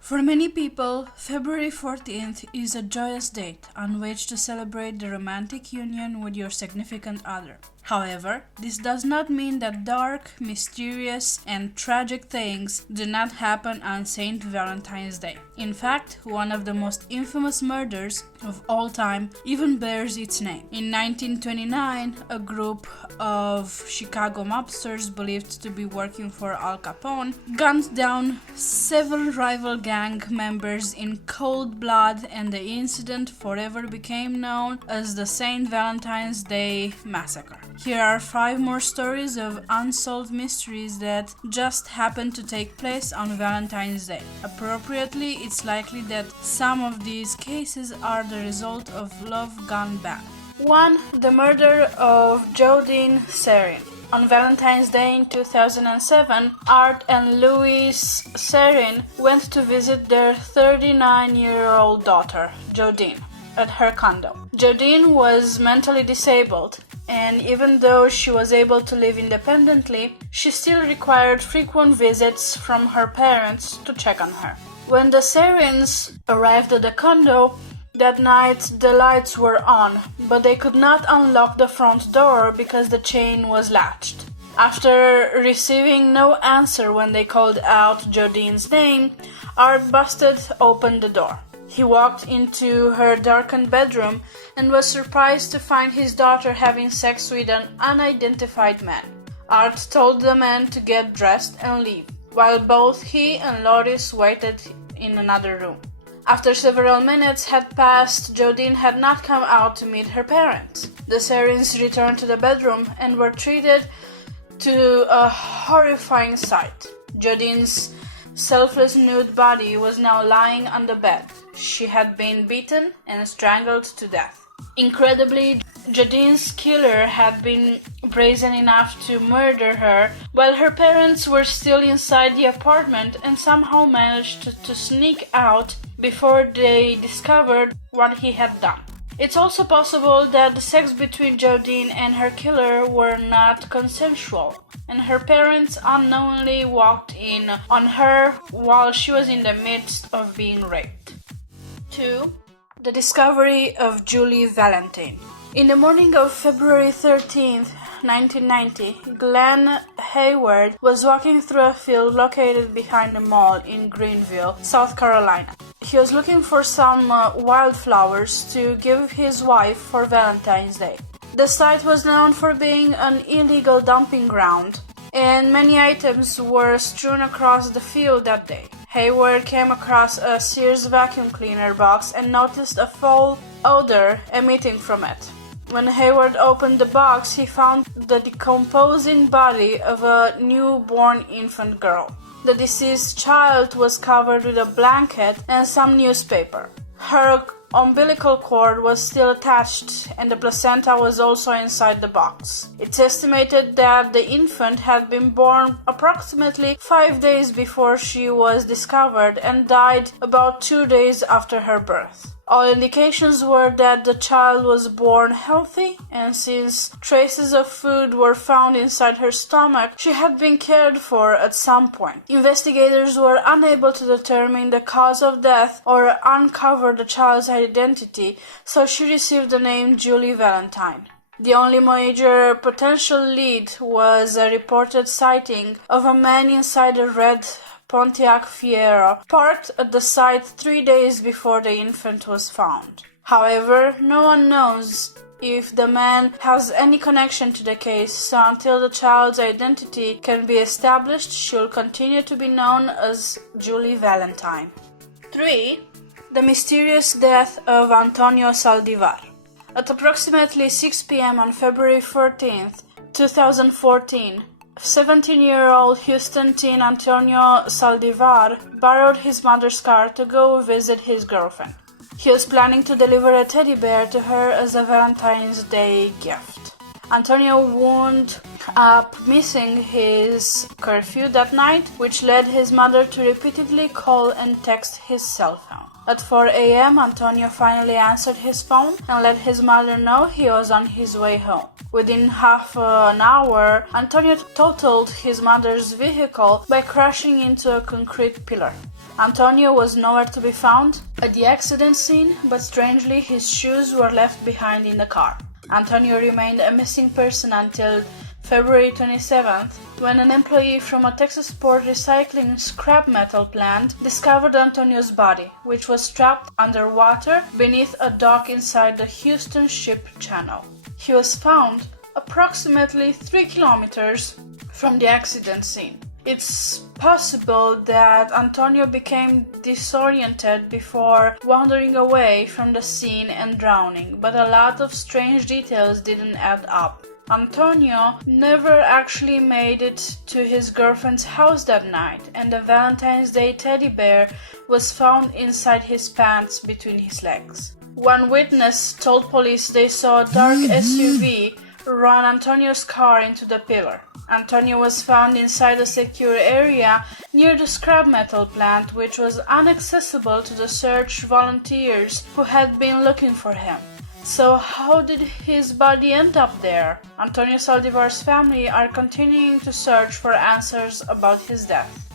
For many people, February 14th is a joyous date on which to celebrate the romantic union with your significant other. However, this does not mean that dark, mysterious, and tragic things do not happen on St. Valentine's Day. In fact, one of the most infamous murders of all time even bears its name. In 1929, a group of Chicago mobsters believed to be working for Al Capone gunned down several rival gang members in cold blood, and the incident forever became known as the St. Valentine's Day Massacre. Here are 5 more stories of unsolved mysteries that just happened to take place on Valentine's Day. Appropriately, it's likely that some of these cases are the result of love gone bad. 1. The murder of Joan Sarin. On Valentine's Day in 2007, Art and Louise Sarin went to visit their 39-year-old daughter, Joan, at her condo. Joan was mentally disabled, and even though she was able to live independently, she still required frequent visits from her parents to check on her. When the Sarins arrived at the condo that night, the lights were on, but they could not unlock the front door because the chain was latched. After receiving no answer when they called out Joan's name, Art busted open the door. He walked into her darkened bedroom and was surprised to find his daughter having sex with an unidentified man. Art told the man to get dressed and leave, while both he and Loris waited in another room. After several minutes had passed, Joan had not come out to meet her parents. The Sarins returned to the bedroom and were treated to a horrifying sight. Joan's selfless nude body was now lying on the bed. She had been beaten and strangled to death. Incredibly, Joan's killer had been brazen enough to murder her while her parents were still inside the apartment and somehow managed to sneak out before they discovered what he had done. It's also possible that the sex between Joan and her killer were not consensual, and her parents unknowingly walked in on her while she was in the midst of being raped. 2. The discovery of Julie Valentine. In the morning of February 13, 1990, Glenn Hayward was walking through a field located behind a mall in Greenville, South Carolina. He was looking for some wildflowers to give his wife for Valentine's Day. The site was known for being an illegal dumping ground, and many items were strewn across the field that day. Hayward came across a Sears vacuum cleaner box and noticed a foul odor emitting from it. When Hayward opened the box, he found the decomposing body of a newborn infant girl. The deceased child was covered with a blanket and some newspaper. Her umbilical cord was still attached, and the placenta was also inside the box. It's estimated that the infant had been born approximately 5 days before she was discovered and died about 2 days after her birth. All indications were that the child was born healthy, and since traces of food were found inside her stomach, she had been cared for at some point. Investigators were unable to determine the cause of death or uncover the child's identity, so she received the name Julie Valentine. The only major potential lead was a reported sighting of a man inside a red Pontiac Fiero, parked at the site 3 days before the infant was found. However, no one knows if the man has any connection to the case, so until the child's identity can be established, she will continue to be known as Julie Valentine. 3. The mysterious death of Antonio Saldivar. At approximately 6 p.m. on February 14th, 2014, 17-year-old Houston teen Antonio Saldivar borrowed his mother's car to go visit his girlfriend. He was planning to deliver a teddy bear to her as a Valentine's Day gift. Antonio wound up missing his curfew that night, which led his mother to repeatedly call and text his cell phone. At 4 a.m., Antonio finally answered his phone and let his mother know he was on his way home. Within half an hour, Antonio totaled his mother's vehicle by crashing into a concrete pillar. Antonio was nowhere to be found at the accident scene, but strangely his shoes were left behind in the car. Antonio remained a missing person until February 27th, when an employee from a Texas port recycling scrap metal plant discovered Antonio's body, which was trapped underwater beneath a dock inside the Houston Ship Channel. He was found approximately 3 kilometers from the accident scene. It's possible that Antonio became disoriented before wandering away from the scene and drowning, but a lot of strange details didn't add up. Antonio never actually made it to his girlfriend's house that night, and the Valentine's Day teddy bear was found inside his pants between his legs. One witness told police they saw a dark SUV run Antonio's car into the pillar. Antonio was found inside a secure area near the scrap metal plant, which was inaccessible to the search volunteers who had been looking for him. So how did his body end up there? Antonio Saldivar's family are continuing to search for answers about his death.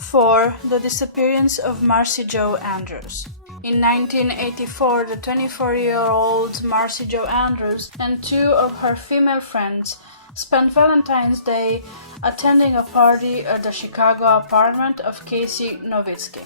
4. The disappearance of Marcy Jo Andrews. In 1984, the 24-year-old Marcy Jo Andrews and 2 of her female friends spent Valentine's Day attending a party at the Chicago apartment of Casey Novitsky.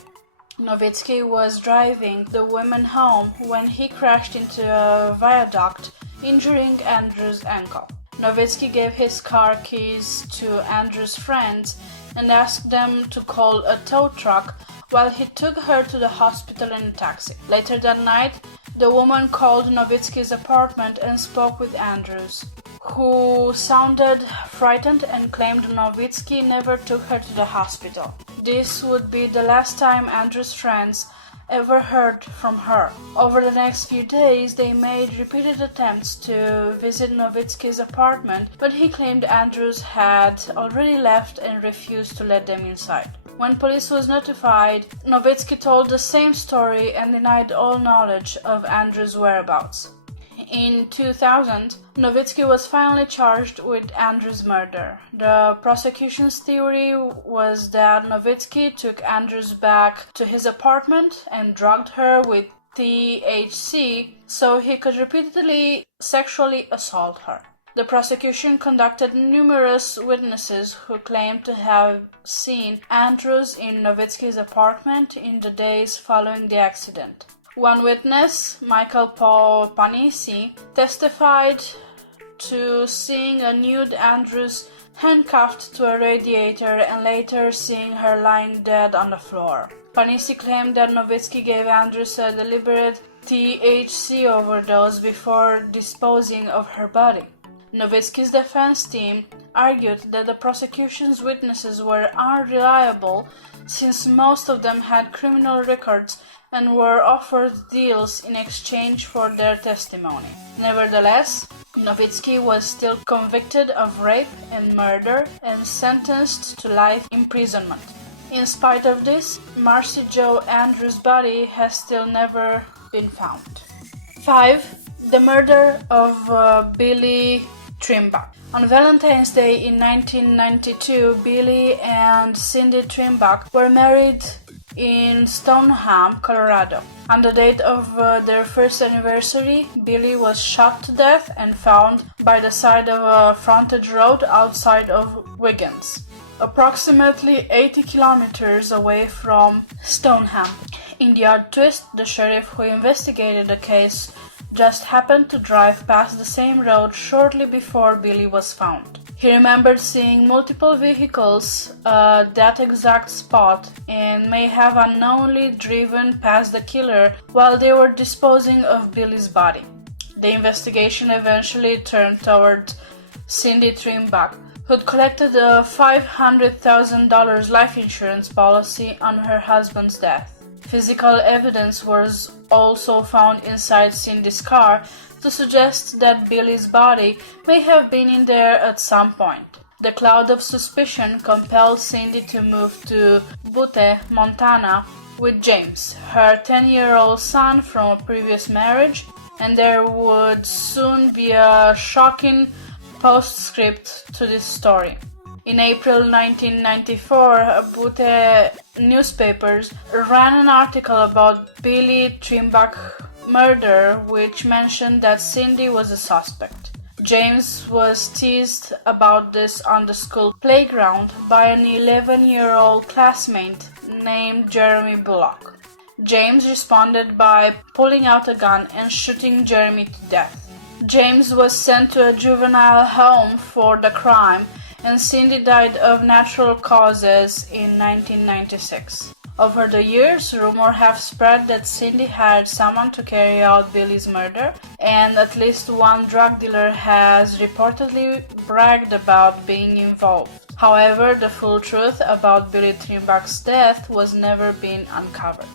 Novitsky was driving the women home when he crashed into a viaduct, injuring Andrews' ankle. Novitsky gave his car keys to Andrews' friends and asked them to call a tow truck while he took her to the hospital in a taxi. Later that night, the woman called Novitsky's apartment and spoke with Andrews, who sounded frightened and claimed Novitsky never took her to the hospital. This would be the last time Andrews' friends ever heard from her. Over the next few days, they made repeated attempts to visit Novitsky's apartment, but he claimed Andrews had already left and refused to let them inside. When police was notified, Novitsky told the same story and denied all knowledge of Andrews' whereabouts. In 2000, Novitsky was finally charged with Andrews' murder. The prosecution's theory was that Novitsky took Andrews back to his apartment and drugged her with THC so he could repeatedly sexually assault her. The prosecution conducted numerous witnesses who claimed to have seen Andrews in Novitsky's apartment in the days following the accident. One witness, Michael Paul Panisi, testified to seeing a nude Andrews handcuffed to a radiator and later seeing her lying dead on the floor. Panisi claimed that Novitsky gave Andrews a deliberate THC overdose before disposing of her body. Novitsky's defense team argued that the prosecution's witnesses were unreliable since most of them had criminal records and were offered deals in exchange for their testimony. Nevertheless, Novitsky was still convicted of rape and murder and sentenced to life imprisonment. In spite of this, Marcy Jo Andrews' body has still never been found. 5. The murder of Billy Trimbak. On Valentine's Day in 1992, Billy and Cindy Trimbak were married in Stoneham, Colorado. On the date of their first anniversary, Billy was shot to death and found by the side of a frontage road outside of Wiggins, approximately 80 kilometers away from Stoneham. In the odd twist, the sheriff who investigated the case just happened to drive past the same road shortly before Billy was found. He remembered seeing multiple vehicles at that exact spot and may have unknowingly driven past the killer while they were disposing of Billy's body. The investigation eventually turned toward Cindy Trimbak, who'd collected a $500,000 life insurance policy on her husband's death. Physical evidence was also found inside Cindy's car to suggest that Billy's body may have been in there at some point. The cloud of suspicion compelled Cindy to move to Butte, Montana, with James, her 10-year-old son from a previous marriage, and there would soon be a shocking postscript to this story. In April 1994, Butte newspapers ran an article about Billy Trimbak murder which mentioned that Cindy was a suspect. James was teased about this on the school playground by an 11-year-old classmate named Jeremy Bullock. James responded by pulling out a gun and shooting Jeremy to death. James was sent to a juvenile home for the crime, and Cindy died of natural causes in 1996. Over the years, rumors have spread that Cindy hired someone to carry out Billy's murder, and at least one drug dealer has reportedly bragged about being involved. However, the full truth about Billy Trimbak's death was never been uncovered.